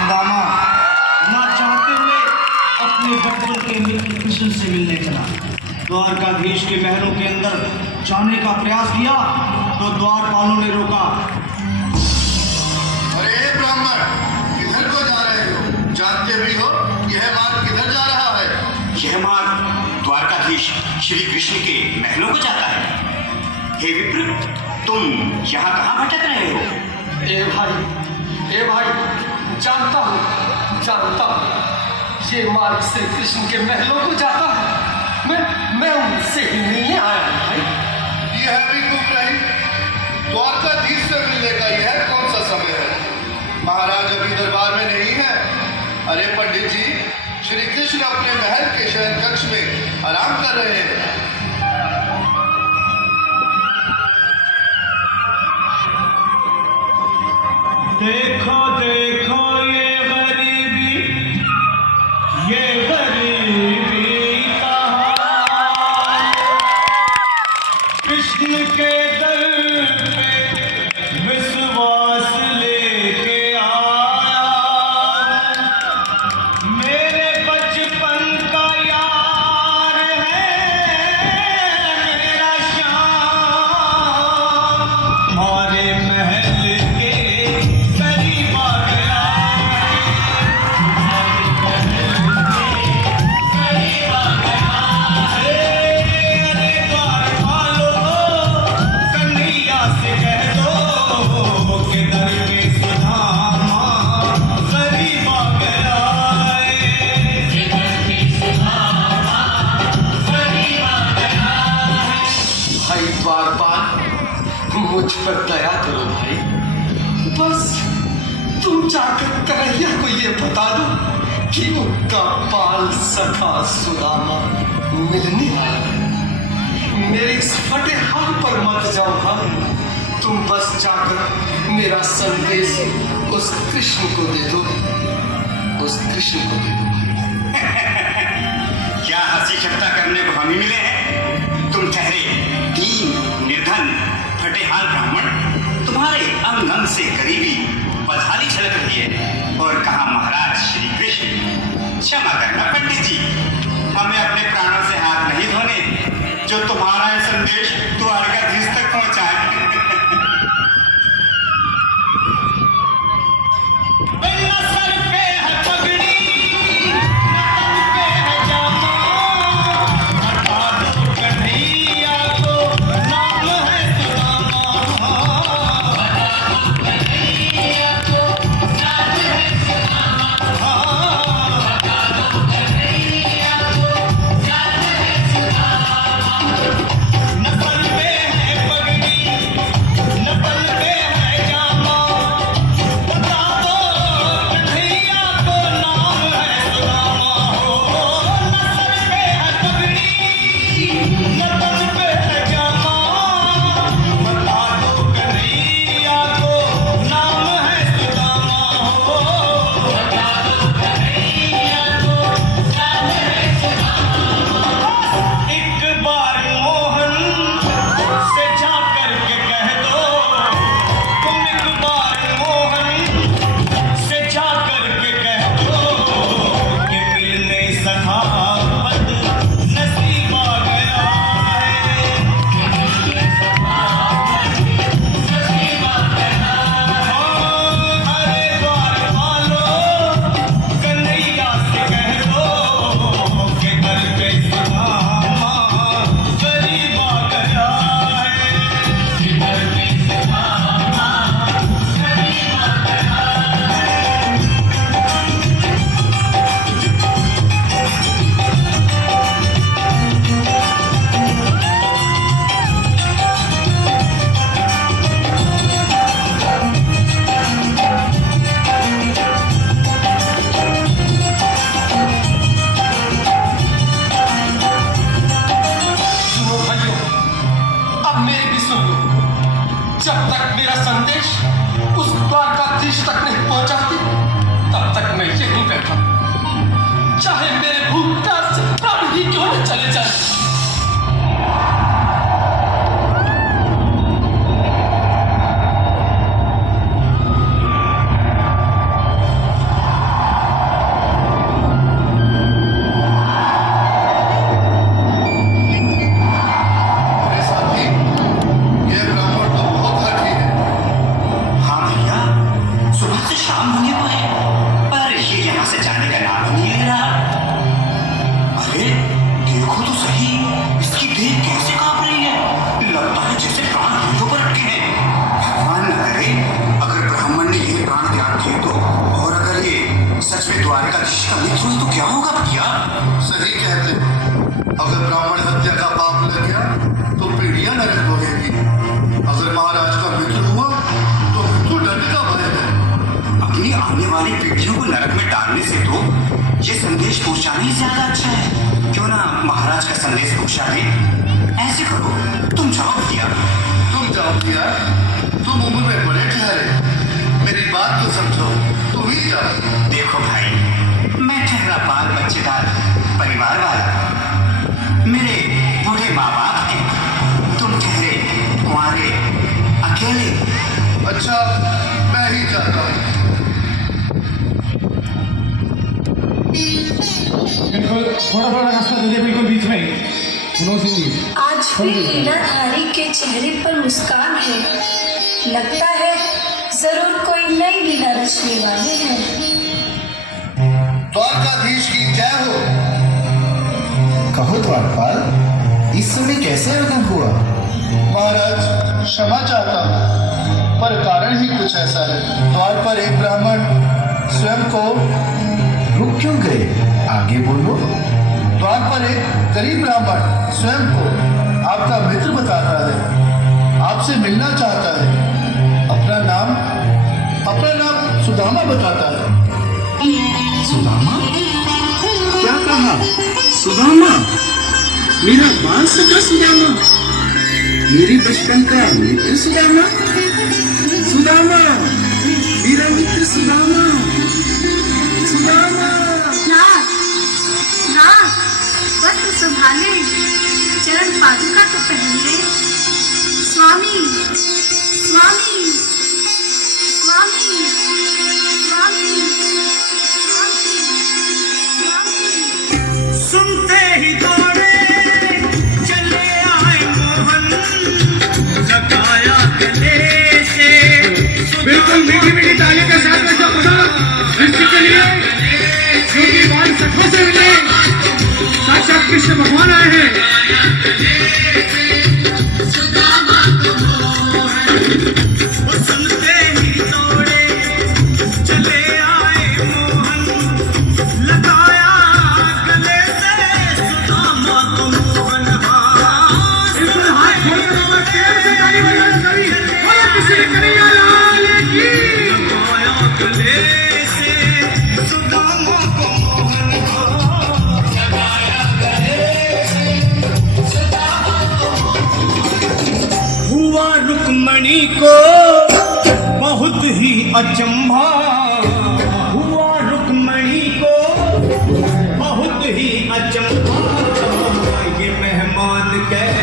सुदामा ना चाहते हुए अपने बचपन के मित्र कृष्ण से मिलने चला। द्वारकाधीश के महलों के अंदर जाने का प्रयास किया तो द्वारपालों ने रोका। अरे ब्राह्मण, किधर को जा रहे हो? जानते भी हो यह मार्ग किधर जा रहा है? यह मार्ग द्वारकाधीश श्री कृष्ण के महलों को जाता है। हे विप्र, तुम यहाँ कहाँ भटक रहे हो? ए भाई, जानता हूँ, ये मार्ग श्री कृष्ण के महलों को जाता है। मैं उनसे ही मिलने आया हूँ भाई। यह भी गुम रही। द्वारकाधीश से मिलने का यह कौन सा समय है? महाराज अभी दरबार में नहीं है। अरे पंडित जी, श्री कृष्ण अपने महल के शयन कक्ष में आराम कर रहे हैं। देखो देखो ये गरीबी कहाँ कृष्ण के दर पे विश्वास लेके आया। मेरे बचपन का यार है मेरा श्याम, हमारे महल के करीब आ गया। अरे द्वारपालो, कन्हैया से कह दो कि दर पे सुदामा करीब आ गया। भाई द्वारपाल, मुझ पर दया करो भाई। बस तुम जाकर कन्हैया को ये बता दो कि उनका बाल सखा सुदामा मिलने आया है। मेरे इस फटे हाथ पर मत जाओ भाई। तुम बस जाकर मेरा संदेश उस कृष्ण को दे दो भाई। क्या हंसी ठट्टा करने को हम ही मिले हैं? तुम ठहरे दीन निर्धन फटेहाल ब्राह्मण, तुम्हारे अंग अंग से करीबी बदहाली छलक रही है। और कहा महाराज श्री कृष्ण। क्षमा करना पंडित जी, हमें अपने प्राणों से हाथ नहीं धोने जो तुम्हारा यह संदेश द्वारकाधीश तक पहुंचाए। सर पे है पगड़ी, तन पे है जामा, हटा दो कन्हैया को, नाम है सुदामा। कन्हैया को, नाम है सुदामा। होने को है, पर ये यहाँ से जाने का नाम ही नहीं ले रहा। अरे देखो तो सही, इसकी देह कैसे कांप रही है, लगता है जैसे प्राण हाथों पर अटके हैं। भगवान न करे अगर ब्राह्मण ने ये प्राण त्याग किए तो, और अगर ये सच में द्वारकाधीश का मित्र हुई तो क्या होगा भैया? सही कहते हो। अगर ब्राह्मण हत्या का पाप लग गया तो पीढ़ियां नरक भोगेगी। अगर महाराज का मित्र हुआ तो मृत्यु दंड का भय है। अपनी आने वाली पीढ़ियों को नरक में डालने से तो ये संदेश पहुंचाना ही ज्यादा अच्छा है। क्यों ना महाराज का संदेश पहुंचा दे? ऐसे करो, तुम जाओ भैया। तुम जाओ भैया, तुम उम्र में बड़े ठहरे, मेरी बात तो समझो, तुम ही जाओ। देखो भाई, मैं ठहरा बाल बच्चेदार परिवार वाला, मेरे बूढ़े माँ बाप हैं, तुम ठहरे कुंवारे अकेले। अच्छा, मैं ही जाता हूँ। बिल्कुल थोड़ा रास्ता दे दे, बिल्कुल बीच में सुनो सिंह जी। आज भी लीलाधारी के चेहरे पर मुस्कान है। लगता है जरूर कोई नई लीला रचने वाले हैं। द्वारकाधीश की जय हो। कहो द्वारपाल, इस समय कैसे आगमन हुआ? महाराज क्षमा चाहता हूँ, पर कारण ही कुछ ऐसा है। द्वार पर एक ब्राह्मण स्वयं को रुक क्यों गए? आगे बोलो। द्वार पर एक गरीब ब्राह्मण स्वयं को आपका मित्र बताता है, आपसे मिलना चाहता है। अपना नाम सुदामा बताता है। सुदामा? क्या कहा? सुदामा? मेरा बाल सखा सुदामा? मेरे बचपन का मित्र सुदामा? सुदामा, मेरा मित्र सुदामा, सुदामा। नाथ, वस्त्र संभाले, चरण पादुका तो पहन ले। स्वामी, स्वामी, स्वामी, स्वामी, स्वामी, स्वामी। सुनते ही दौड़े चले आए मोहन, लगाया गले से। बिल्कुल मीठी मीठी ताली के साथ में कृष्ण के लिए, क्योंकि बाल सखों से मिले, साक्षात कृष्ण भगवान आए हैं। सुनते ही दौड़े चले आए मोहन, लगाया गले से सुदामा को मोहन। बिल्कुल हाथ छोड़कर और प्यार से ताली बजाना कभी। बोलो किसी कन्हैया लाल की। लगाया गले से सुदामा को मोहन। हुआ रुक्मणी को बहुत ही अचंभा, हुआ रुक्मणी को बहुत ही अचंभा। ये मेहमान कह